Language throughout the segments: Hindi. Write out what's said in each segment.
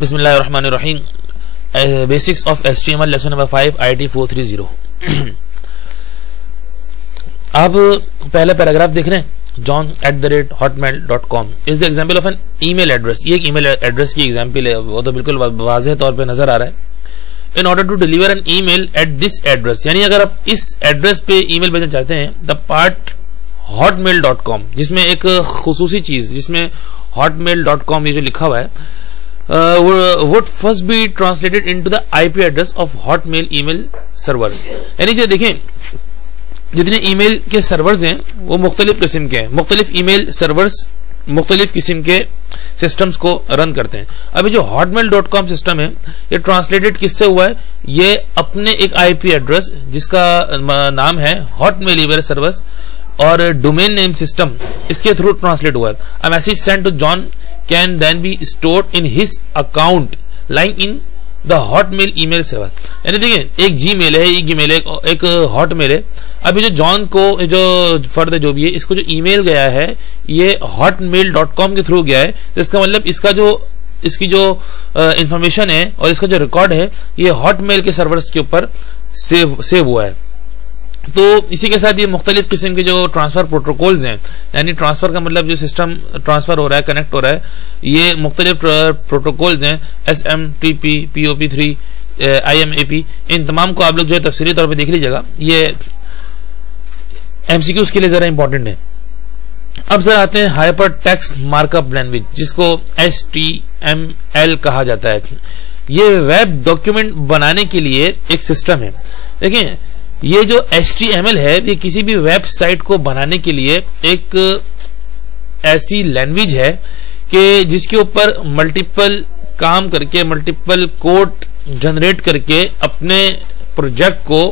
बिस्मिल्लाहिर्रहमानिर्रहीम। Basics of HTML lesson number 5 IT 430। आप पहला पैराग्राफ देख रहे हैं, john@hotmail.com is the example of an email address. ये एक ईमेल एड्रेस की एग्जाम्पल है, वो तो बिल्कुल वाज़ेह तौर पे नजर आ रहा है। In order to deliver an email at this address, यानी अगर आप इस एड्रेस पे ईमेल भेजना चाहते हैं, द पार्ट hotmail.com, जिसमें एक खुसूसी चीज, जिसमें hotmail.com ये जो लिखा हुआ है, would first be translated into the IP address of Hotmail email server। यानी कि देखें, जितने ईमेल के सर्वर्स हैं वो मुख्तलिफ किस्म के हैं, मुख्तलिफ ईमेल सर्वर्स मुख्तलिफ किस्म के सिस्टम्स को रन करते हैं। अभी जो hotmail.com सिस्टम है, ये ट्रांसलेटेड किससे हुआ है? ये अपने एक IP एड्रेस जिसका नाम है Hotmail email सर्वर्स और डोमेन नेम सिस्टम, इसके थ्रू ट्रांसलेट हुआ है। A message send to John can then be stored in his account lying in the Hotmail email server. यानी देखिए, एक जीमेल है, एक ईमेल है, एक हॉटमेल है। अभी जो जॉन को, जो फर्द जो भी है, इसको जो ईमेल गया है ये hotmail.com के थ्रू गया है, तो इसका मतलब इसकी जो इंफॉर्मेशन है और इसका जो रिकॉर्ड है ये हॉटमेल के सर्वर्स के ऊपर सेव हुआ है। तो इसी के साथ ये मुख्तलिफ किस्म के जो ट्रांसफर प्रोटोकॉल्स हैं, यानी ट्रांसफर का मतलब जो सिस्टम ट्रांसफर हो रहा है, कनेक्ट हो रहा है, ये मुख्तलिफ प्रोटोकॉल्स हैं, SMTP, POP3, IMAP, इन तमाम को आप लोग जो है तफसीली तौर पे देख लीजिएगा। ये MCQs के लिए जरा इंपॉर्टेंट है। अब जरा आते हैं हाइपर टेक्स्ट मार्कअप लैंग्वेज, जिसको HTML कहा जाता है। ये वेब डॉक्यूमेंट बनाने के लिए एक सिस्टम है। देखिए, ये जो HTML है, ये किसी भी वेबसाइट को बनाने के लिए एक ऐसी लैंग्वेज है कि जिसके ऊपर मल्टीपल काम करके, मल्टीपल कोड जनरेट करके अपने प्रोजेक्ट को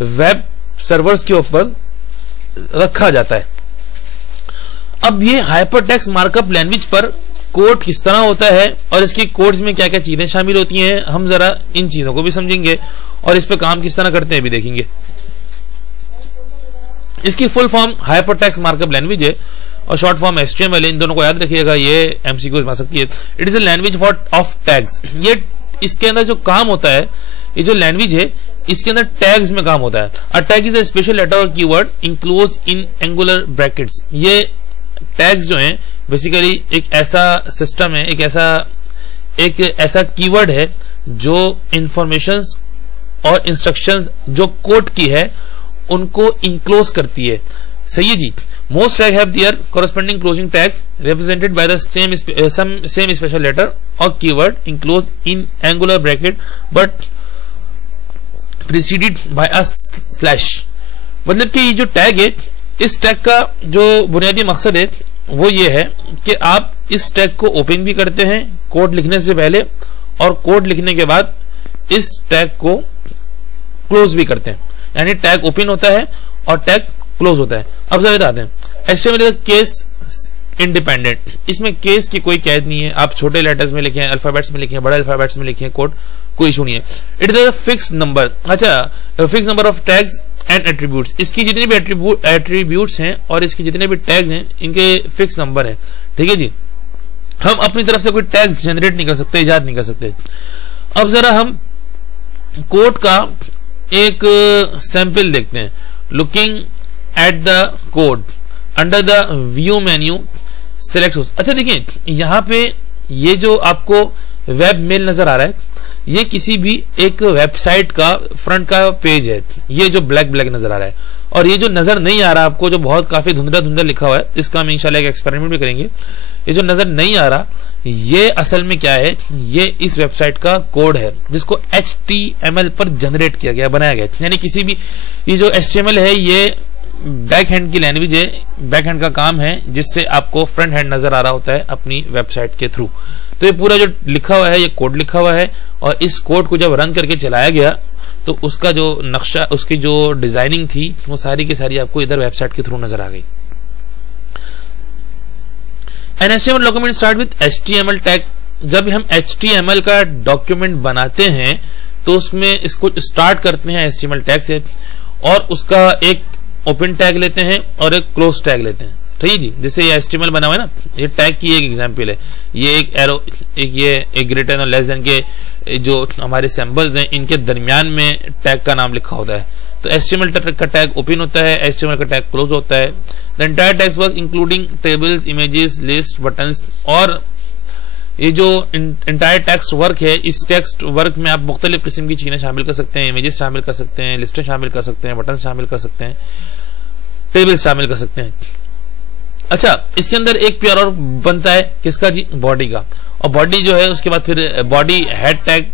वेब सर्वर्स के ऊपर रखा जाता है। अब ये हाइपरटेक्स्ट मार्कअप लैंग्वेज पर कोड किस तरह होता है और इसके कोड्स में क्या क्या चीजें शामिल होती हैं, हम जरा इन चीजों को भी समझेंगे और इस पे काम किस तरह करते हैं भी देखेंगे। इसकी full form hypertext markup language है और शॉर्ट फॉर्म HTML है। इन दोनों को याद रखिएगा, ये MCQ बन सकती है। It is a language of tags. ये इसके अंदर जो काम होता है, ये जो लैंग्वेज है, इसके अंदर टैग्स में काम होता है। A tag is a special letter और keyword enclose in angular brackets. ये टैग्स जो हैं बेसिकली एक ऐसा सिस्टम है, एक ऐसा कीवर्ड है जो इंफॉर्मेशंस और इंस्ट्रक्शंस जो कोड की है उनको इंक्लोज करती है। सही है जी। Most tag have their corresponding closing tags represented by the same special letter और keyword enclose in angular bracket but preceded by a slash. मतलब कि ये जो टैग है, इस टैग का जो बुनियादी मकसद है वो ये है कि आप इस टैग को ओपन भी करते हैं कोड लिखने से पहले, और कोड लिखने के बाद इस टैग को क्लोज भी करते हैं। यानी टैग ओपन होता है और टैग क्लोज होता है। अब जरा बताते हैं, HTML केस इंडिपेंडेंट, इसमें केस की कोई कैद नहीं है। आप छोटे लेटर्स में लिखें, अल्फाबेट्स में लिखें, बड़े अल्फाबेट्स में लिखें कोड, कोई इशू नहीं है। It is a fixed number. अच्छा, fix number of tags and attributes. इसकी जितने भी एट्रीब्यूट्स हैं और इसके जितने भी टैग्स हैं, इनके फिक्स नंबर है। ठीक है जी। हम अपनी तरफ से कोई टैग्स जनरेट नहीं कर सकते, इजाद नहीं कर सकते। अब जरा हम कोड का एक सैंपल देखते हैं। Looking at the code under the view menu select. अच्छा देखिए, यहाँ पे ये जो आपको वेब मेल नजर आ रहा है, ये किसी भी एक वेबसाइट का फ्रंट का पेज है। ये जो ब्लैक नजर आ रहा है, और ये जो नजर नहीं आ रहा आपको, जो बहुत काफी धुंधला लिखा हुआ है, इसका हम इंशाल्लाह एक एक्सपेरिमेंट भी करेंगे। ये जो नजर नहीं आ रहा, ये असल में क्या है? ये इस वेबसाइट का कोड है जिसको HTML पर जनरेट किया गया, बनाया गया। यानी किसी भी, ये जो HTML है ये बैक हैंड की लैंग्वेज है, बैक हैंड का काम है, जिससे आपको फ्रंट हैंड नजर आ रहा होता है अपनी वेबसाइट के थ्रू। तो ये पूरा जो लिखा हुआ है, ये कोड लिखा हुआ है, और इस कोड को जब रन करके चलाया गया तो उसका जो नक्शा, उसकी जो डिजाइनिंग थी, वो सारी की सारी आपको इधर वेबसाइट के थ्रू नजर आ गई। An HTML document start with HTML tag. जब हम HTML का डॉक्यूमेंट बनाते हैं तो उसमें इसको स्टार्ट करते हैं HTML टैग से, और उसका एक ओपन टैग लेते हैं और एक क्लोज टैग लेते हैं। ठीक है जी। जैसे ये HTML बना हुआ है ना, ये टैग की एक एग्जांपल है। ये एक एरो, एक ग्रेटर और लेस देन के जो हमारे सिंबल्स हैं, इनके दरमियान में टैग का नाम लिखा होता है। तो HTML का टैग ओपन होता है, HTML का टैग क्लोज होता है। The entire text work including tables, images, list, buttons. और ये जो एंटायर टेक्स्ट वर्क है, इस टेक्स्ट वर्क में आप मुख्तलिफ किस्म की चीजें शामिल कर सकते हैं, इमेजेस शामिल कर सकते हैं, लिस्टें शामिल कर सकते हैं, बटन शामिल कर सकते हैं, टेबल्स शामिल कर सकते हैं। अच्छा, इसके अंदर एक पेयर और बनता है किसका जी, बॉडी का। और बॉडी जो है उसके बाद फिर बॉडी हेड टैग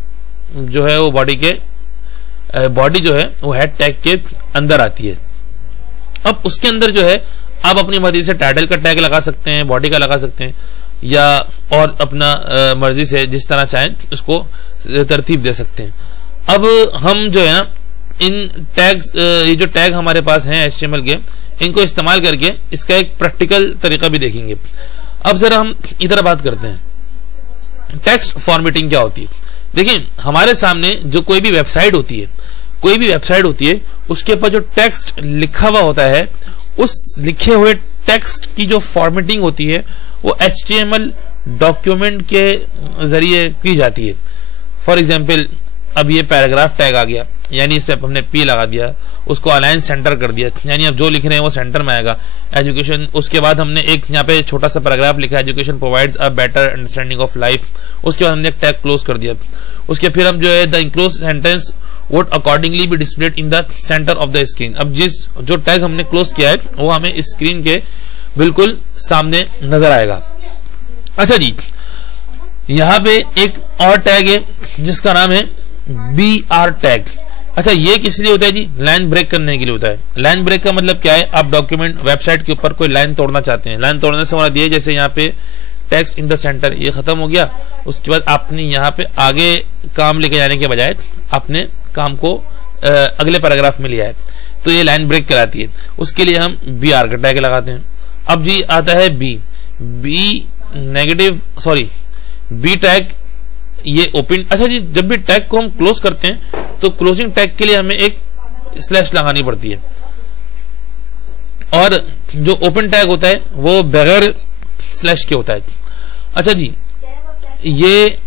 जो है वो बॉडी जो है वो हेड टैग के अंदर आती है। अब उसके अंदर जो है आप अपनी मर्जी से टाइटल का टैग लगा सकते हैं, बॉडी का लगा सकते हैं, या और अपना मर्जी से जिस तरह चाहें उसको तरतीब दे सकते हैं। अब हम जो है ना इन टैग्स, ये जो टैग हमारे पास हैं HTML के, इनको इस्तेमाल करके इसका एक प्रैक्टिकल तरीका भी देखेंगे। अब जरा हम इधर बात करते हैं टेक्स्ट फॉर्मेटिंग क्या होती है। देखिए, हमारे सामने जो कोई भी वेबसाइट होती है, उसके ऊपर जो टेक्स्ट लिखा हुआ होता है, उस लिखे हुए टेक्स्ट की जो फॉर्मेटिंग होती है वो HTML डॉक्यूमेंट के जरिए की जाती है। फॉर एग्जाम्पल, अब ये पैराग्राफ टैग आ गया, यानी इस पे हमने P लगा दिया, उसको अलाइन सेंटर कर दिया, यानी अब जो लिख रहे हैं वो सेंटर में आएगा। एजुकेशन, उसके बाद हमने एक यहाँ पे छोटा सा पैराग्राफ लिखा है, education provides a better understanding of life. उसके बाद हमने एक टैग क्लोज कर दिया। उसके फिर हम जो है the enclose sentence would accordingly be displayed in the centre of the screen. अब जो टैग हमने क्लोज किया है वो हमें स्क्रीन के बिल्कुल सामने नजर आएगा। अच्छा जी, यहाँ पे एक और टैग है जिसका नाम है BR टैग। अच्छा, ये किस लिए होता है जी, लाइन ब्रेक करने के लिए होता है। लाइन ब्रेक का मतलब क्या है, आप डॉक्यूमेंट वेबसाइट के ऊपर कोई लाइन तोड़ना चाहते हैं। लाइन तोड़ने से मतलब ये, जैसे यहाँ पे टेक्स्ट इन द सेंटर, ये खत्म हो गया, उसके बाद आपने यहाँ पे आगे काम लेके जाने के बजाय आपने काम को अगले पैराग्राफ में लिया है, तो ये लाइन ब्रेक कराती है। उसके लिए हम BR का टैग लगाते हैं। अब जी आता है B टैग, ये ओपन। अच्छा जी, जब भी टैग को हम क्लोज करते हैं तो क्लोजिंग टैग के लिए हमें एक स्लैश लगानी पड़ती है, और जो ओपन टैग होता है वो बगैर स्लैश के होता है। अच्छा जी, ये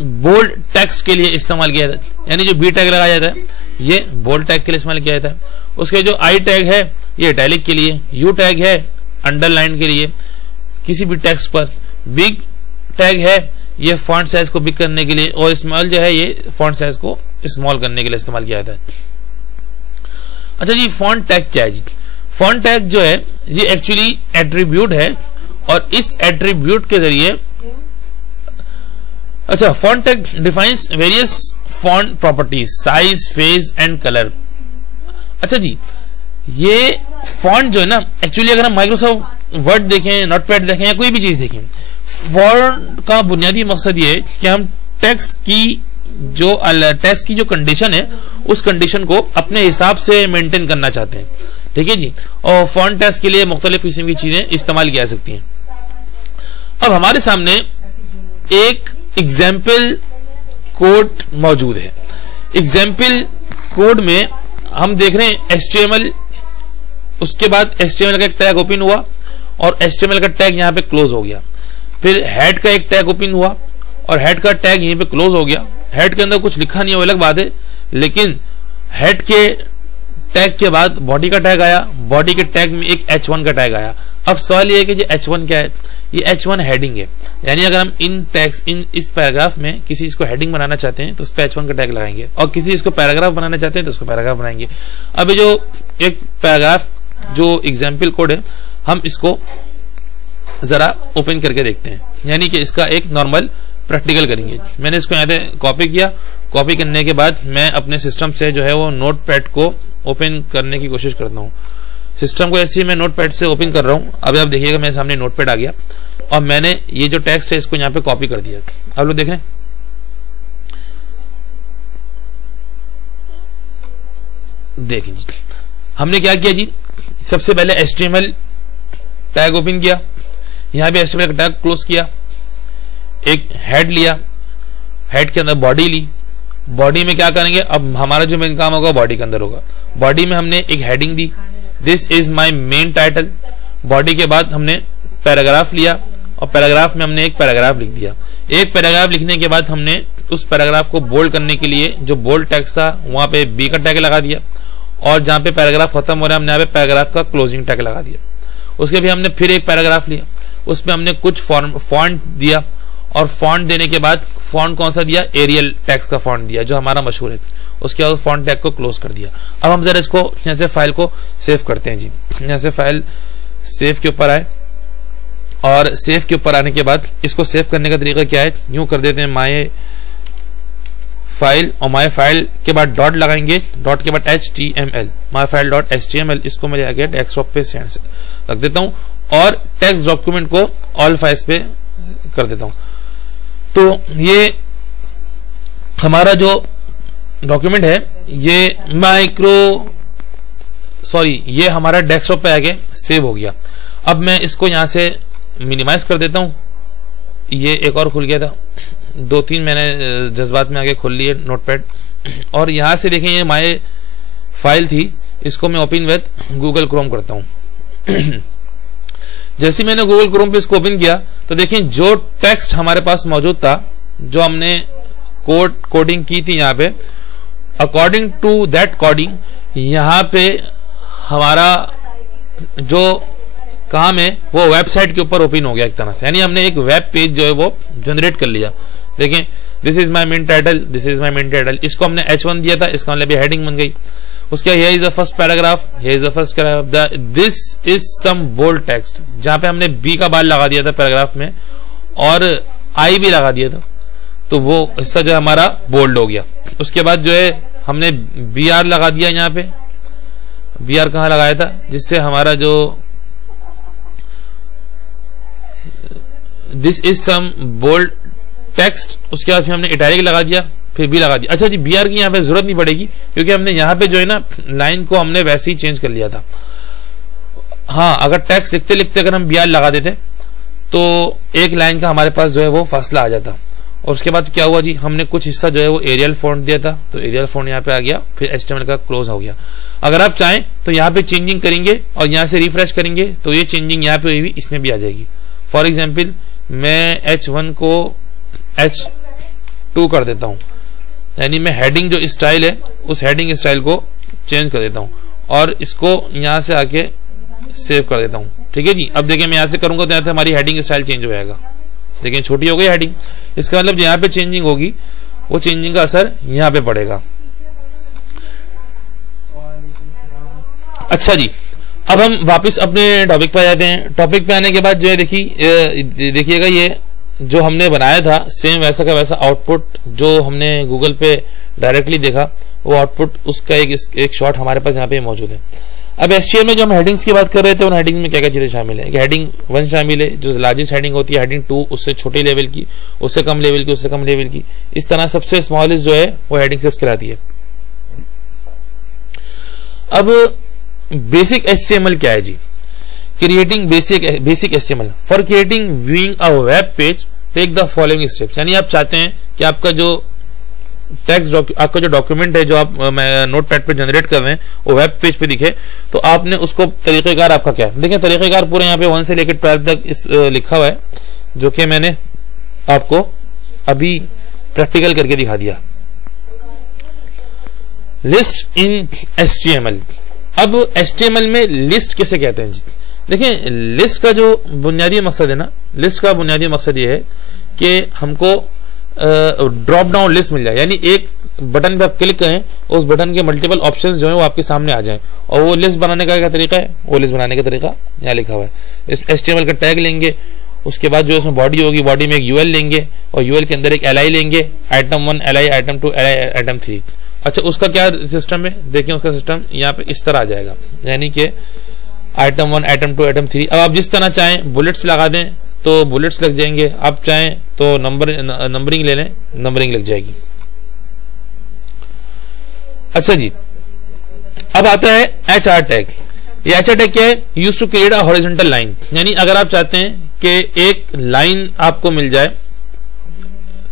बोल्ड टेक्स्ट के लिए इस्तेमाल किया जाता है, यानी जो B टैग लगाया जाता है ये बोल्ड टैग के लिए इस्तेमाल किया जाता है। उसके जो I टैग है ये इटैलिक के लिए, U टैग है अंडरलाइन के लिए किसी भी टेक्स्ट पर, बिग टैग है ये फॉन्ट साइज को बिग करने के लिए, और स्मॉल जो है ये फॉन्ट साइज को स्मॉल करने के लिए इस्तेमाल किया जाता है। अच्छा जी, फॉन्ट टैग क्या है जी? फॉन्ट टैग जो है ये एक्चुअली एट्रीब्यूट है, और इस एट्रीब्यूट के जरिए, अच्छा, font tag defines various font properties, size, phase and colour. अच्छा जी, ये फॉन्ट जो है ना, एक्चुअली अगर हम माइक्रोसॉफ्ट वर्ड देखें, नोटपैड देखें, या कोई भी चीज देखें, फॉन्ट का बुनियादी मकसद ये है कि हम टेक्स्ट की जो कंडीशन है उस कंडीशन को अपने हिसाब से मेंटेन करना चाहते हैं। ठीक है जी, और फॉन्ट टेक्स्ट के लिए मुख्तलिफ किस्म की चीजें इस्तेमाल की जा सकती हैं। अब हमारे सामने एक एग्जाम्पल कोड मौजूद है। एग्जाम्पल कोड में हम देख रहे हैं HTML, उसके बाद HTML का एक टैग ओपन हुआ और HTML का टैग यहां पे क्लोज हो गया। फिर हेड का एक टैग ओपन हुआ और हेड का टैग यहीं पे क्लोज हो गया। हेड के अंदर कुछ लिखा नहीं है, वो अलग बात है, लेकिन हेड के टैग के बाद बॉडी का टैग आया, बॉडी के टैग में एक H1 का टैग आया। अब सवाल ये है कि H1 क्या है? ये H1 हेडिंग है, यानी अगर हम इस पैराग्राफ में किसी चीज को हेडिंग बनाना चाहते हैं तो उस पर H1 का टैग लगाएंगे, और किसी चीज को पैराग्राफ बनाना चाहते हैं तो उसको पैराग्राफ बनाएंगे। अब जो एक पैराग्राफ जो एग्जाम्पल कोड है, हम इसको जरा ओपन करके देखते हैं, यानी कि इसका एक नॉर्मल प्रैक्टिकल करेंगे। मैंने इसको यहाँ पे कॉपी किया। कॉपी करने के बाद मैं अपने सिस्टम से जो है वो नोटपैड को ओपन करने की कोशिश करता हूँ। सिस्टम को ऐसे ही मैं नोटपैड से ओपन कर रहा हूँ। अभी आप देखिएगा मेरे सामने नोटपैड आ गया और मैंने ये जो टेक्स्ट है इसको यहाँ पे कॉपी कर दिया। आप लोग देख रहे हैं, देखिए जी हमने क्या किया जी, सबसे पहले HTML टैग ओपन किया, यहाँ पे HTML का टैग क्लोज किया, एक हेड लिया, हेड के अंदर बॉडी ली। बॉडी में क्या करेंगे, अब हमारा जो मेन काम होगा बॉडी के अंदर होगा। बॉडी में हमने एक heading the, this is my main title. Body के बाद हमने पैराग्राफ लिया और पैराग्राफ में हमने एक पैराग्राफ लिख दिया। एक पैराग्राफ लिखने के बाद हमने उस पैराग्राफ को बोल्ड करने के लिए जो बोल्ड टैग था वहां पे बी का टैग लगा दिया और जहां पे पैराग्राफ खत्म हो रहा है हमने यहाँ पे पैराग्राफ का क्लोजिंग टैग लगा दिया। उसके भी हमने फिर एक पैराग्राफ लिया, उसमें हमने कुछ फॉन्ट दिया और फॉन्ट देने के बाद फॉन्ट कौन सा दिया, एरियल टेक्स्ट का फॉन्ट दिया जो हमारा मशहूर है। उसके बाद फॉन्ट टैग को क्लोज कर दिया। अब हम जरा इसको यहाँ से फाइल को सेव करते हैं जी। यहाँ से फाइल सेव के ऊपर आए और सेव के ऊपर आने के बाद इसको सेव करने का तरीका क्या है, यूं कर देते हैं माय फाइल और माय फाइल के बाद डॉट लगाएंगे, डॉट के बाद HTML, my file dot HTML। इसको मैं जाके डेस्कटॉप पे रख देता हूं और टेक्स्ट डॉक्यूमेंट को ऑल फाइल्स पे कर देता हूं। तो ये हमारा जो डॉक्यूमेंट है ये ये हमारा डेस्कटॉप पे आके सेव हो गया। अब मैं इसको यहां से मिनिमाइज कर देता हूं। ये एक और खुल गया था, 2-3 मैंने जज्बात में आगे खोल लिए नोटपैड। और यहां से देखें ये माय फाइल थी, इसको मैं ओपन विद गूगल क्रोम करता हूं। जैसे मैंने गूगल क्रोम पे इसको ओपन किया तो देखें जो टेक्स्ट हमारे पास मौजूद था, जो हमने कोडिंग की थी यहाँ पे, अकॉर्डिंग टू दैट कोडिंग यहाँ पे हमारा जो काम है वो वेबसाइट के ऊपर ओपन हो गया एक तरह से। यानी हमने एक वेब पेज जो है वो जनरेट कर लिया। देखें this is my main title, this is my main title. इसको हमने H1 दिया था, इसका मतलब हेडिंग बन गई। उसके here is the first paragraph, here is the first paragraph, this is some bold text, जहां पे हमने बी का बाल लगा दिया था पैराग्राफ में और आई भी लगा दिया था, तो वो हिस्सा जो हमारा बोल्ड हो गया। उसके बाद जो है हमने BR लगा दिया, यहाँ पे BR कहां लगाया था, जिससे हमारा जो this is some bold text, उसके बाद फिर हमने इटैलिक लगा दिया, फिर भी लगा दिया। अच्छा जी, BR की यहाँ पे जरूरत नहीं पड़ेगी क्योंकि हमने यहाँ पे जो है ना लाइन को हमने वैसे ही चेंज कर लिया था। हाँ, अगर टेक्स्ट लिखते लिखते अगर हम BR लगा देते तो एक लाइन का हमारे पास जो है वो फासला आ जाता। और उसके बाद क्या हुआ जी, हमने कुछ हिस्सा जो है वो एरियल फॉन्ट दिया था, तो एरियल फॉन्ट यहाँ पे आ गया, फिर HTML का क्लोज हो गया। अगर आप चाहें तो यहाँ पे चेंजिंग करेंगे और यहाँ से रिफ्रेश करेंगे तो ये चेंजिंग यहाँ पे हुई इसमें भी आ जाएगी। फॉर एग्जाम्पल मैं H1 को H2 कर देता हूं, यानी मैं हेडिंग जो स्टाइल है उस हेडिंग स्टाइल को चेंज कर देता हूं और इसको यहां से आके सेव कर देता हूं। ठीक है जी। अब देखिए मैं यहां से करूंगा तो यहां से हमारी हेडिंग स्टाइल चेंज हो जाएगा। देखिए छोटी हो गई हेडिंग, इसका मतलब यहाँ पे चेंजिंग होगी वो चेंजिंग का असर यहाँ पे पड़ेगा। अच्छा जी, अब हम वापस अपने टॉपिक पे आ जाते हैं। टॉपिक पे आने के बाद जो है देखिएगा ये जो हमने बनाया था सेम वैसा का वैसा आउटपुट जो हमने गूगल पे डायरेक्टली देखा, वो आउटपुट उसका एक शॉट हमारे पास यहाँ पे मौजूद है। अब HTML में जो हम हेडिंग्स की बात कर रहे थे उन हेडिंग्स में क्या क्या चीजें शामिल है। हेडिंग 1 शामिल है जो लार्जेस्ट हेडिंग होती है, हेडिंग 2 उससे छोटे लेवल की, उससे कम लेवल की, उससे कम लेवल की, इस तरह सबसे स्मॉलेस्ट जो है वो हेडिंग 6 कहलाती है। अब बेसिक HTML क्या है जी, creating basic HTML for creating viewing a web page take the following steps. यानी आप चाहते हैं कि आपका जो टेक्स्ट आपका जो डॉक्यूमेंट है जो आप नोटपैड पे जनरेट कर रहे हैं वो वेब पेज पे दिखे, तो आपने उसको तरीकेकार आपका क्या है। देखिए तरीकेकार पूरे यहाँ पे 1 से लेकर 12 तक लिखा हुआ है जो कि मैंने आपको अभी प्रैक्टिकल करके दिखा दिया। लिस्ट इन HTML। अब HTML में लिस्ट किसे कहते हैं जी, देखिए लिस्ट का जो बुनियादी मकसद है ना, लिस्ट का बुनियादी मकसद ये है कि हमको ड्रॉप डाउन लिस्ट मिल जाए। यानी एक बटन पे आप क्लिक करें, उस बटन के मल्टीपल ऑप्शंस जो है वो आपके सामने आ जाएं। और वो लिस्ट बनाने का क्या तरीका है, वो लिस्ट बनाने का तरीका यहाँ लिखा हुआ है। इस HTML का टैग लेंगे, उसके बाद जो इसमें बॉडी होगी, बॉडी में एक UL लेंगे और UL के अंदर एक LI लेंगे, item 1 LI, item 2 LI, item 3। अच्छा उसका क्या सिस्टम है, देखिए उसका सिस्टम यहाँ पे इस तरह आ जाएगा, यानी कि आइटम 1 आइटम 2 आइटम 3। अब आप जिस तरह चाहें बुलेट्स लगा दें तो बुलेट्स लग जाएंगे, आप चाहें तो नंबरिंग ले लें, नंबरिंग लग जाएगी। अच्छा जी, अब आता है HR टैग। ये HR टैग क्या है, use to create a horizontal line. यानी अगर आप चाहते हैं कि एक लाइन आपको मिल जाए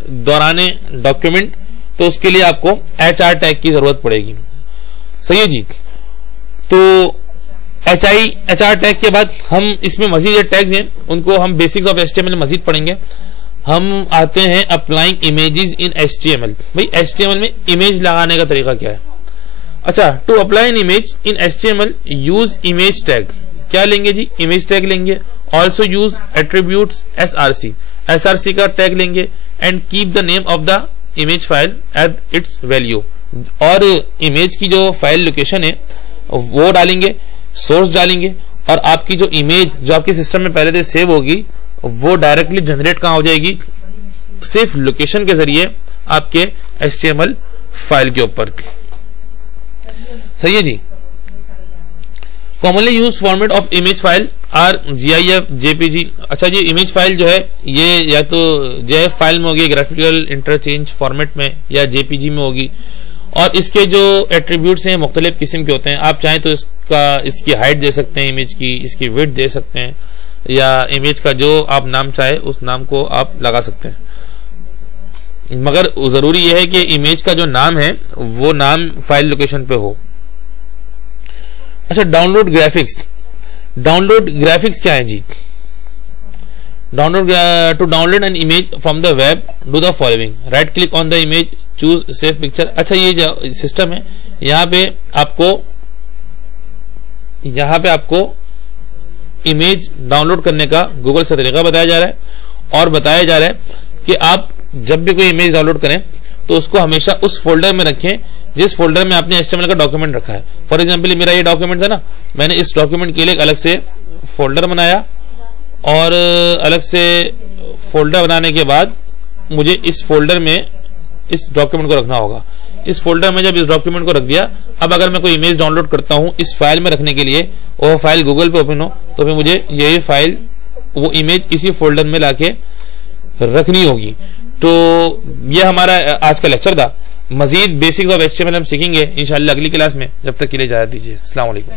दौराने डॉक्यूमेंट, तो उसके लिए आपको HR टैग की जरूरत पड़ेगी। सही है जी। तो HR टैग के बाद हम इसमें मजीद टैग्स हैं, उनको हम बेसिक्स ऑफ HTML मजीद पढ़ेंगे। हम आते हैं अप्लाइंग इमेजेस इन HTML। भाई HTML में इमेज लगाने का तरीका क्या है? अच्छा, to apply an image in HTML use image tag. क्या लेंगे जी? इमेज टैग लेंगे। ऑल्सो यूज एट्रीब्यूट्स SRC का टैग लेंगे and keep the name of the image file at its value. और इमेज की जो फाइल लोकेशन है वो डालेंगे, सोर्स डालेंगे, और आपकी जो इमेज जो आपके सिस्टम में पहले से सेव होगी वो डायरेक्टली जनरेट कहां हो जाएगी? सिर्फ लोकेशन के जरिए आपके HTML फाइल के ऊपर। सही है जी। Commonly use format of image file are GIF, JPG। अच्छा जी, इमेज फाइल जो है ये या तो JIF फाइल में होगी, ग्राफिकल इंटरचेंज फॉर्मेट में, या JPG में होगी। और इसके जो एट्रीब्यूट्स हैं मुख्तलिफ किस्म के होते हैं। आप चाहें तो इसकी हाइट दे सकते हैं, इमेज की इसकी विड्थ दे सकते हैं, या इमेज का जो आप नाम चाहे उस नाम को आप लगा सकते हैं। मगर जरूरी यह है कि इमेज का जो नाम है वो नाम फाइल लोकेशन पे हो। अच्छा, डाउनलोड ग्राफिक्स। डाउनलोड ग्राफिक्स क्या है जी? To download an image from the web do the following. Right click on the image, choose save picture. अच्छा, ये जो सिस्टम है यहाँ पे आपको इमेज डाउनलोड करने का गूगल से तरीका बताया जा रहा है, और बताया जा रहा है कि आप जब भी कोई इमेज डाउनलोड करें तो उसको हमेशा उस फोल्डर में रखें जिस फोल्डर में आपने HTML का डॉक्यूमेंट रखा है। फॉर एग्जांपल मेरा ये डॉक्यूमेंट था ना, मैंने इस डॉक्यूमेंट के लिए एक अलग से फोल्डर बनाया, और अलग से फोल्डर बनाने के बाद मुझे इस फोल्डर में इस डॉक्यूमेंट को रखना होगा। इस फोल्डर में जब इस डॉक्यूमेंट को रख दिया, अब अगर मैं कोई इमेज डाउनलोड करता हूं इस फाइल में रखने के लिए, वो फाइल गूगल पे ओपन हो, तो फिर मुझे यही फाइल वो इमेज इसी फोल्डर में लाके रखनी होगी। तो ये हमारा आज का लेक्चर था। मजीद बेसिक्स ऑफ HTML हम सीखेंगे इंशाल्लाह अगली क्लास में। जब तक के लिए इजाजत दीजिए। अस्सलाम वालेकुम।